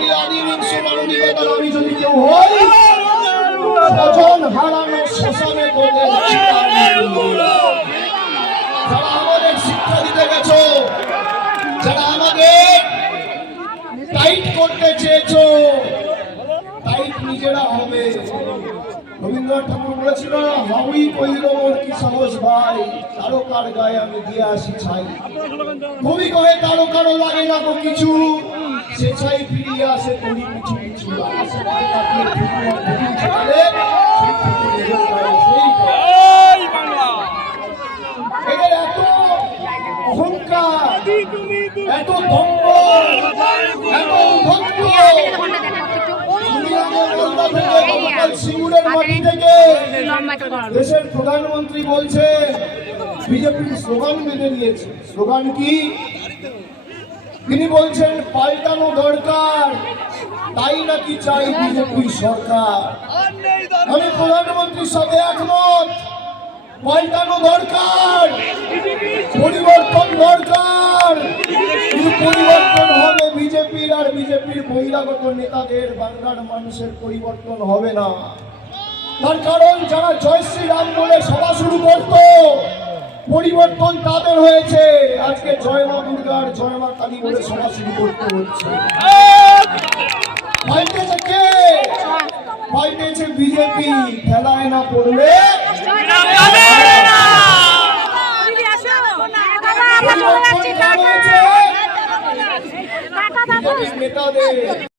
আমি আদিনিংস মানবিকতার আমি যদি কেউ হই, স্বজন হারানো শ্মশানে তোদের যারা আমাদের শিক্ষা দিতে গেছো, যারা আমাদের টাইট করতে চেয়েছো, টাইট নিজেরা হবে। রবীন্দ্রনাথ ঠাকুর বলেছিল, হাউই কইল মোর কি সাহস ভাই, তারকার গায়ে আমি দিয়ে আসি ছাই। কবি কহে তারকারও লাগে না তো কিছু, সে ছাই ফিরিয়ে আসে করি কিছু কিছু। আকাশে গায়ে কাটিয়ে ঠুকুর ঠুকুর ছেড়ে সেই ঠুকুর নিজের গায়ে সেই এদের এত অহংকার, এত দম্ভ, এত উদ্ধত্ত। সিঙ্গুরের মাটি থেকে দেশের প্রধানমন্ত্রী বলছে বিজেপির স্লোগান মেনে নিয়েছে। স্লোগান কি? তিনি বলছেন পাল্টানো দরকার, তাই নাকি চাই বিজেপি সরকার। আমি প্রধানমন্ত্রীর সাথে একমত, পাল্টানো দরকার, পরিবর্তন দরকার, কিন্তু পরিবর্তন হবে বিজেপির আর বিজেপির বহিরাগত নেতাদের, বাংলার মানুষের পরিবর্তন হবে না। তার কারণ যারা জয় শ্রীরাম বলে সভা শুরু করত, পরিবর্তন তাদের হয়েছে। আজকে জয় মা দুর্গার জয় মা কালী বলে সভা শুরু করতে হচ্ছে। পাল্টেছে কে? পাল্টেছে বিজেপি। খেলায় না পড়লে নেতাদের